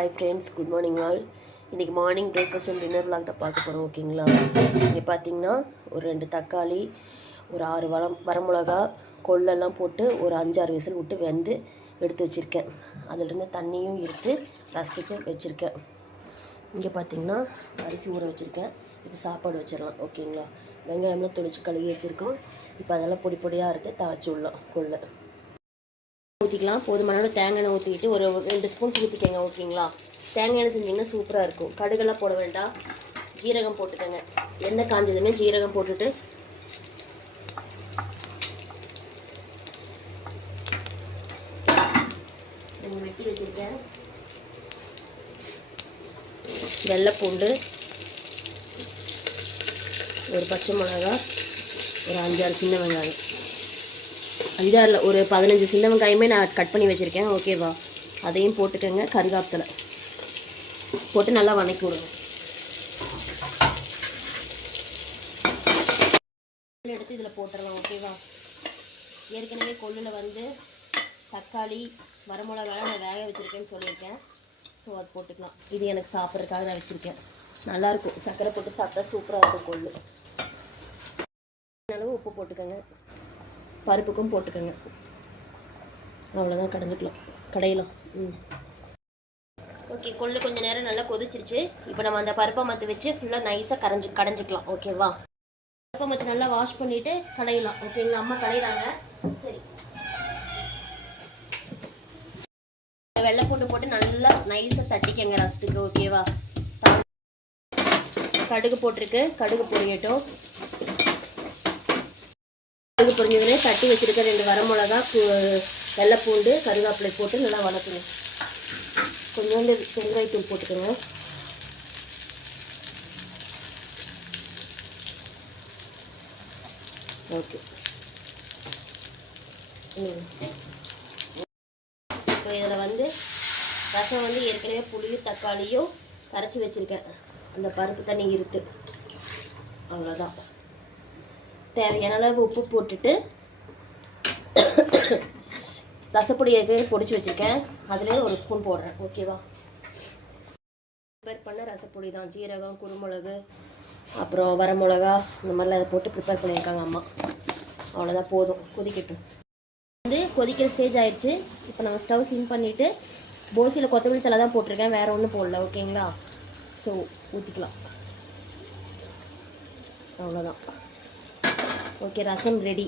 Hi friends, good morning all. இன்றைக்கி morning breakfast and dinner vlog தான் பார்க்க போகிறோம். ஓகேங்களா? இங்கே பார்த்தீங்கன்னா ஒரு 2 தக்காளி, ஒரு 6 வரமிளகா, கொள்ளெல்லாம் போட்டு ஒரு 5-6 விசில் விட்டு வெந்து எடுத்து வச்சுருக்கேன். அதிலிருந்து தண்ணியும் எடுத்து ரசத்துக்கு வச்சுருக்கேன். இங்கே பார்த்தீங்கன்னா அரிசி ஊற வச்சுருக்கேன். இப்போ சாப்பாடு வச்சிடலாம். ஓகேங்களா? வெங்காயம்லாம் தொளிச்சு கழுவி வச்சுருக்கோம். இப்போ அதெல்லாம் பொடி பொடியாக அறுத்து தாளிச்சு விடலாம். கொள்ளை ஊற்றிக்கலாம். போதுமான தேங்காய் எண்ணெய் ஊற்றிக்கிட்டு ஒரு 2 ஸ்பூன் ஊற்றிக்கங்க. ஓகேங்களா? தேங்காய் எண்ணெய் செஞ்சிங்கன்னா சூப்பராக இருக்கும். கடுகெல்லாம் போட வேண்டாம், ஜீரகம் போட்டுக்கோங்க. எண்ணெய் காஞ்சதுமே ஜீரகம் போட்டுட்டு வெட்டி வச்சுருக்கேன். வெள்ளைப்பூண்டு, ஒரு பச்சை மிளகா, ஒரு 5-6 சின்ன வெங்காயம், 5-6 ஒரு 15 சின்ன வெங்காயமே நான் கட் பண்ணி வச்சுருக்கேன். ஓகேவா? அதையும் போட்டுக்கோங்க. கருவேப்பிலை போட்டு நல்லா வதக்கி விடுங்க. எடுத்து இதில் போட்டுடலாம். ஓகேவா? ஏற்கனவே கொள்ளில் வந்து தக்காளி வரமிளகாலாம் நான் வேக வச்சுருக்கேன்னு சொல்லியிருக்கேன். ஸோ அது போட்டுக்கலாம். இது எனக்கு சாப்பிட்றதுக்காக நான் வச்சுருக்கேன். நல்லாயிருக்கும். சர்க்கரை போட்டு சாப்பிட்டா சூப்பராக இருக்கும் கொள்ளு. அளவு உப்பு போட்டுக்கோங்க. பருப்புக்கும் போட்டுக்கோங்க. அவ்வளோதான். கடையலாம். ஓகே, கொள்ளு கொஞ்சம் நேரம் நல்லா கொதிச்சிருச்சு. இப்போ நம்ம அந்த பருப்பை மற்ற வச்சு ஃபுல்லாக நைஸாக கடைஞ்சிக்கலாம். ஓகேவா? பருப்பை மற்ற நல்லா வாஷ் பண்ணிவிட்டு கடையலாம். ஓகேங்களா? அம்மா கடையிறாங்க. சரி, வெள்ளைப்பூண்டு போட்டு நல்லா நைஸாக தட்டிக்கங்க ரசத்துக்கு. ஓகேவா? கடுகு போட்டிருக்கு. கடுகு பொரியட்டும். கடுகு பொரிஞ்சதுனே தட்டி வச்சுருக்க 2 வரமிளகா, வெள்ளைப்பூண்டு, கருவேப்பிலை போட்டு நல்லா வதக்குங்க. கொஞ்சோண்டு வெங்காயத்தூள் போட்டுக்கோங்க. ஓகே, இப்போ இதில் வந்து ரசம் வந்து ஏற்கனவே புளியும் தக்காளியும் கரைச்சி வச்சுருக்கேன். அந்த பருப்பு தண்ணி இருத்து. அவ்வளோதான். தேவையான அளவு உப்பு போட்டுட்டு ரசப்பொடி ஏற்கனவே பொடிச்சு வச்சுருக்கேன். அதிலே ஒரு ஸ்பூன் போடுறேன். ஓகேவா? ப்ரிப்பேர் பண்ண ரசப்பொடி தான். ஜீரகம், குருமிளகு, அப்புறம் வரமிளகா, இந்த மாதிரிலாம் அதை போட்டு ப்ரிப்பேர் பண்ணியிருக்காங்க அம்மா. அவ்வளோதான், போதும். கொதிக்கட்டும். வந்து கொதிக்கிற ஸ்டேஜ் ஆயிடுச்சு. இப்போ நம்ம ஸ்டவ் சிம் பண்ணிவிட்டு போசியில் கொத்தமல்லி தலை தான் போட்டிருக்கேன், வேறு ஒன்றும் போடல. ஓகேங்களா? ஸோ ஊற்றிக்கலாம். அவ்வளோதான். ஓகே, ரசம் ரெடி.